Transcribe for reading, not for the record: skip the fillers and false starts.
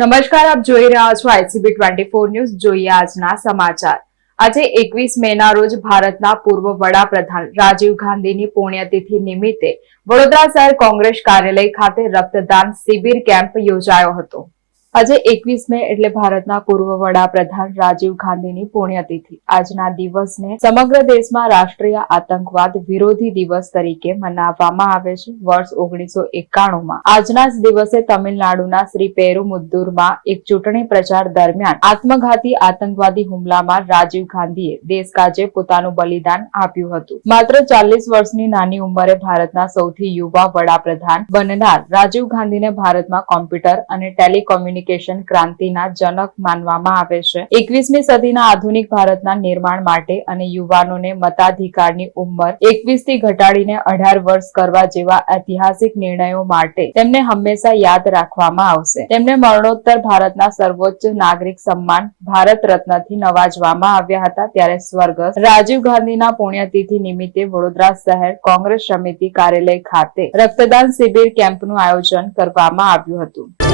નમસ્કાર, આપ જોઈ રહ્યા છો ICB 24 ન્યૂઝ. જોઈએ આજના સમાચાર. આજે 21 મેના રોજ ભારતના પૂર્વ વડાપ્રધાન રાજીવ ગાંધીની પુણ્યતિથિ નિમિત્તે વડોદરા શહેર કોંગ્રેસ કાર્યાલય ખાતે રક્તદાન શિબિર કેમ્પ યોજાયો હતો. આજે 21 મે એટલે ભારતના પૂર્વ વડાપ્રધાન રાજીવ ગાંધીની પુણ્યતિથિ. આજના દિવસને સમગ્ર દેશમાં રાષ્ટ્રીય આતંકવાદ વિરોધી દિવસ તરીકે મનાવવામાં આવે છે. વર્ષ 1991માં આજના જ દિવસે તમિલનાડુના શ્રી પેરુમુદ્દુરમાં એક ચૂંટણી પ્રચાર દરમિયાન આત્મઘાતી આતંકવાદી હુમલામાં રાજીવ ગાંધીએ દેશ કાજે પોતાનું બલિદાન આપ્યું હતું. માત્ર 40 વર્ષની નાની ઉંમરે ભારતના સૌથી યુવા વડાપ્રધાન બનનાર રાજીવ ગાંધીને ભારતમાં કોમ્પ્યુટર અને ટેલિકોમ્યુનિકેશન ક્રાંતિના જનક માનવામાં આવે છે. 21મી સદીના આધુનિક ભારતના નિર્માણ માટે અને યુવાનોને મતાધિકારની ઉંમર 21 થી ઘટાડીને 18 વર્ષ કરવા જેવા ઐતિહાસિક નિર્ણયો માટે તેમને હંમેશા યાદ રાખવામાં આવશે. તેમને મરણોત્તર ભારતના સર્વોચ્ચ નાગરિક સન્માન ભારત રત્નથી નવાજવામાં આવ્યા હતા. ત્યારે સ્વર્ગસ્થ રાજીવ ગાંધીના પુણ્યતિથિ નિમિત્તે વડોદરા શહેર કોંગ્રેસ સમિતિ કાર્યાલય ખાતે રક્તદાન શિબિર કેમ્પનું આયોજન કરવામાં આવ્યું હતું.